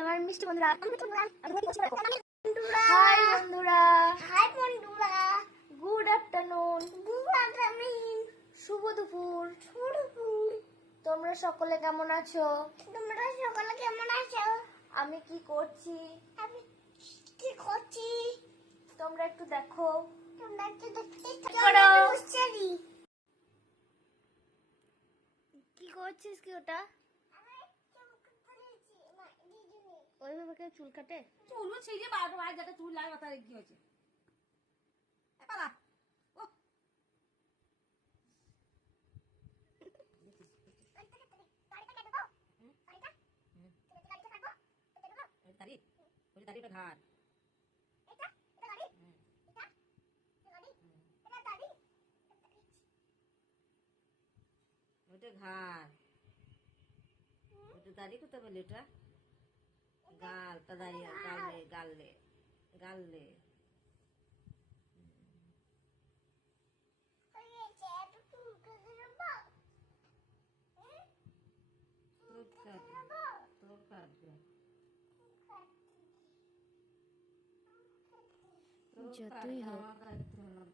আমার মিষ্টি বন্ধুরা, হাই বন্ধুরা, গুড আফটারনুন, শুভ দুপুর। তোমরা সকলে কেমন আছো? আমি কি করছি তোমরা একটু দেখো। কি করছিস কি ওটা? ওইভাবে কেউ চুল কাটে? চুল ছিঁড়ে বারো ভাই যাতে চুল লাগে কথা কি হয়েছে? ঘাড় ওটা ঘাড় ওটা দাঁড়িয়ে কোথায় বলি ওটা গালটা দাঁড়িয়ে গাললে গাললে গাললে যতই হোক,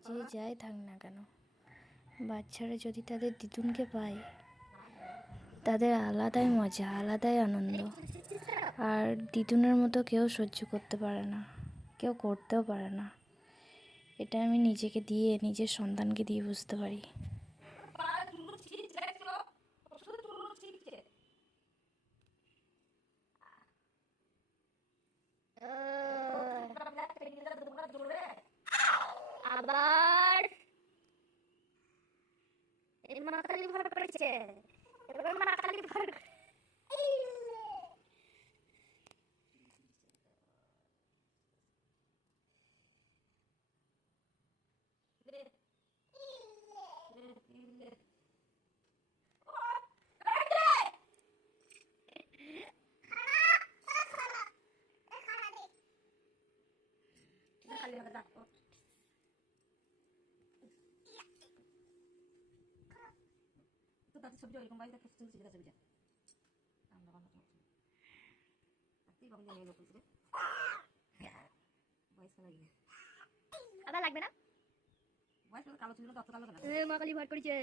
যে যাই থাক না কেন, বাচ্চারা যদি তাদের দিদুনকে পায় তাদের আলাদাই মজা, আলাদাই আনন্দ। আর দিদুনের মতো কেউ সহ্য করতে পারে না, কেউ করতেও পারে না। এটা আমি নিজেকে দিয়ে, নিজের সন্তানকে দিয়ে বুঝতে পারি। আবার এই মাকালি ভর করেছে, এবার মাকালি ভর সবজি ওইরকম বাইরে খেতে চলছে যেটা সবজি আমরা বানাতে পারছি তুই বাবু নিয়ে লোক করতে বয়স লাগবে আদা লাগবে না, বয়স কালো ছিল তো অত কালো না মাকালি ভর করেছে।